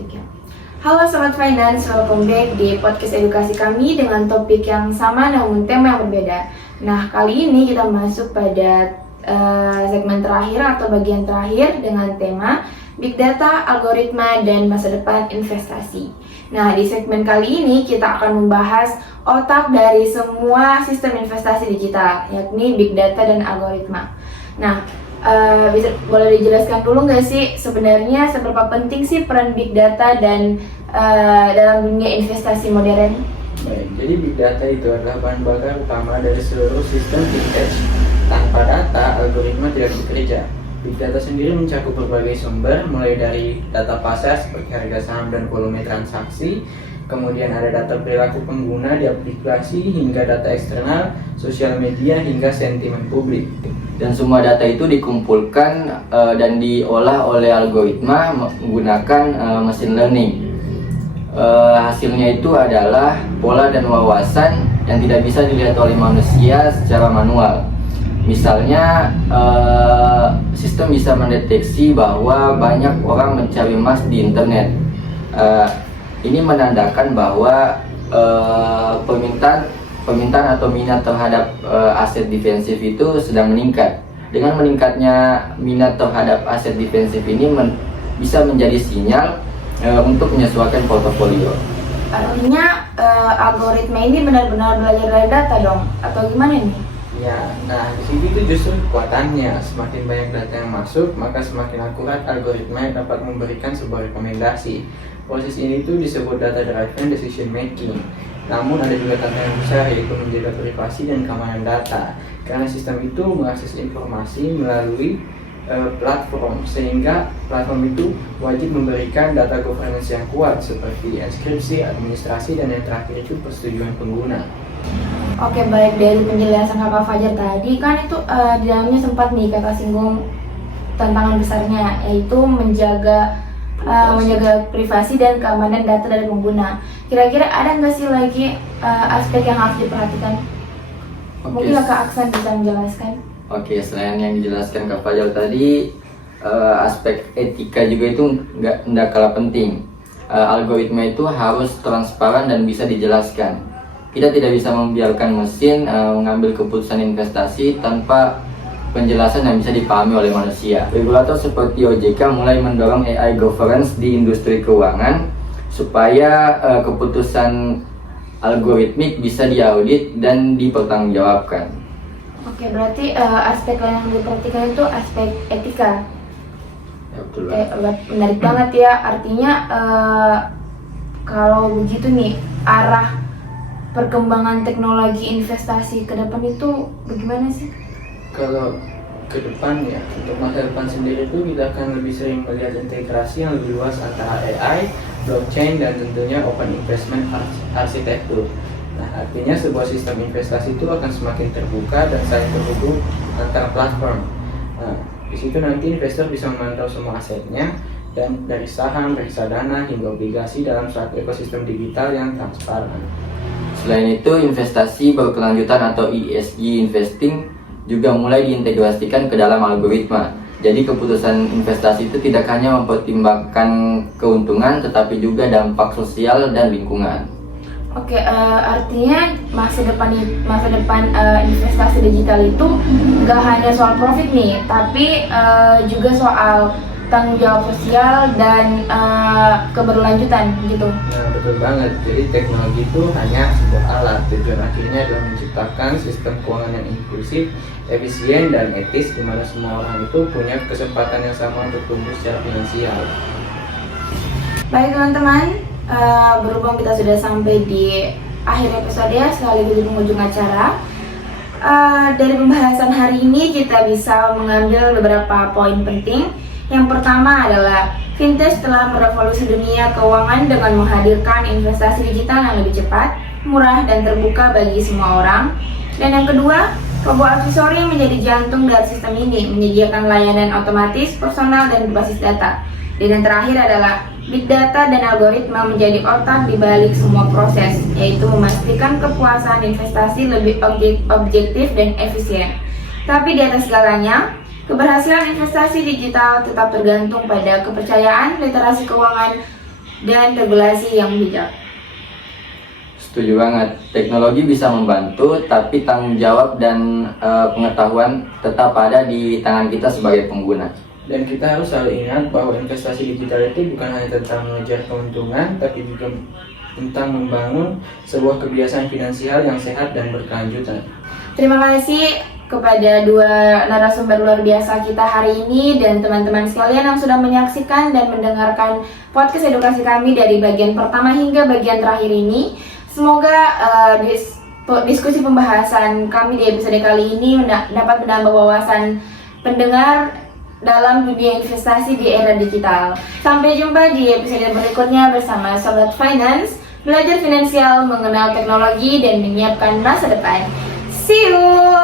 topiknya. Halo Sobat Finance, welcome back di podcast edukasi kami dengan topik yang sama namun tema yang berbeda. Nah, kali ini kita masuk pada segmen terakhir atau bagian terakhir dengan tema Big Data, Algoritma, dan Masa Depan Investasi. Nah, di segmen kali ini kita akan membahas otak dari semua sistem investasi digital, yakni Big Data dan Algoritma. Nah, boleh dijelaskan dulu nggak sih sebenarnya seberapa penting sih peran Big Data dan dalam dunia investasi modern? Baik, jadi Big Data itu adalah bahan bakar utama dari seluruh sistem fintech. Tanpa data, algoritma tidak bekerja. Big Data sendiri mencakup berbagai sumber, mulai dari data pasar seperti harga saham dan volume transaksi, kemudian ada data perilaku pengguna di aplikasi, hingga data eksternal, sosial media, hingga sentimen publik. Dan semua data itu dikumpulkan dan diolah oleh algoritma menggunakan machine learning. Hasilnya itu adalah pola dan wawasan yang tidak bisa dilihat oleh manusia secara manual. Misalnya, sistem bisa mendeteksi bahwa banyak orang mencari emas di internet. Ini menandakan bahwa permintaan atau minat terhadap aset defensif itu sedang meningkat. Dengan meningkatnya minat terhadap aset defensif ini bisa menjadi sinyal untuk menyesuaikan portofolio. Artinya algoritma ini benar-benar belajar dari data dong, atau gimana nih? Ya, nah di sini itu justru kekuatannya. Semakin banyak data yang masuk, maka semakin akurat algoritma yang dapat memberikan sebuah rekomendasi. Proses ini tuh disebut data-driven decision making. Namun ada juga tantangan besar, yaitu menjaga privasi dan keamanan data. Karena sistem itu mengakses informasi melalui platform, sehingga platform itu wajib memberikan data governance yang kuat seperti enkripsi, administrasi, dan yang terakhir itu persetujuan pengguna. Oke, baik, dari penjelasan Kakak Fajar tadi kan itu di dalamnya sempat nih Kakak singgung tantangan besarnya, yaitu menjaga privasi dan keamanan data dari pengguna. Kira-kira ada nggak sih lagi aspek yang harus diperhatikan? Mungkin Kakak Aksan bisa menjelaskan. Oke, selain yang dijelaskan Kak Fajar tadi, aspek etika juga itu nggak kalah penting. Algoritma itu harus transparan dan bisa dijelaskan. Kita tidak bisa membiarkan mesin mengambil keputusan investasi tanpa penjelasan yang bisa dipahami oleh manusia. Regulator seperti OJK mulai mendorong AI governance di industri keuangan supaya keputusan algoritmik bisa diaudit dan dipertanggungjawabkan. Oke, berarti aspek lain yang diperhatikan itu aspek etika. Ya, betul. Menarik banget ya. Artinya kalau begitu nih, arah perkembangan teknologi investasi ke depan itu bagaimana sih? Kalau ke depan ya, untuk masa depan sendiri itu kita akan lebih sering melihat integrasi yang lebih luas antara AI, blockchain, dan tentunya open investment arsitektur. Nah, artinya sebuah sistem investasi itu akan semakin terbuka dan saling terhubung antar platform. Nah, di situ nanti investor bisa memantau semua asetnya, dan dari saham, reksadana, hingga obligasi dalam suatu ekosistem digital yang transparan. Selain itu, investasi berkelanjutan atau ESG investing juga mulai diintegrasikan ke dalam algoritma. Jadi keputusan investasi itu tidak hanya mempertimbangkan keuntungan, tetapi juga dampak sosial dan lingkungan. Oke, artinya masa depan investasi digital itu nggak hanya soal profit nih, tapi juga soal tanggung jawab sosial dan keberlanjutan gitu. Nah, betul banget. Jadi teknologi itu hanya sebuah alat. Tujuan akhirnya adalah menciptakan sistem keuangan yang inklusif, efisien, dan etis, di mana semua orang itu punya kesempatan yang sama untuk tumbuh secara finansial. Baik teman-teman, berhubung kita sudah sampai di akhir episode sekaligus di penghujung acara. Dari pembahasan hari ini kita bisa mengambil beberapa poin penting. Yang pertama adalah fintech telah merevolusi dunia keuangan dengan menghadirkan investasi digital yang lebih cepat, murah, dan terbuka bagi semua orang. Dan yang kedua, robo-advisor yang menjadi jantung dari sistem ini menyediakan layanan otomatis, personal, dan berbasis data. Dan yang terakhir adalah Big Data dan algoritma menjadi otak di balik semua proses, yaitu memastikan kepuasan investasi lebih objektif dan efisien. Tapi di atas segalanya, keberhasilan investasi digital tetap tergantung pada kepercayaan, literasi keuangan, dan regulasi yang bijak. Setuju banget. Teknologi bisa membantu, tapi tanggung jawab dan pengetahuan tetap ada di tangan kita sebagai pengguna. Dan kita harus selalu ingat bahwa investasi digital itu bukan hanya tentang mengejar keuntungan, tapi juga tentang membangun sebuah kebiasaan finansial yang sehat dan berkelanjutan. Terima kasih kepada dua narasumber luar biasa kita hari ini dan teman-teman sekalian yang sudah menyaksikan dan mendengarkan podcast edukasi kami dari bagian pertama hingga bagian terakhir ini. Semoga diskusi pembahasan kami di episode kali ini dapat menambah wawasan pendengar dalam dunia investasi di era digital. Sampai jumpa di episode berikutnya bersama Sobat Finance, belajar finansial, mengenal teknologi, dan menyiapkan masa depan. See you!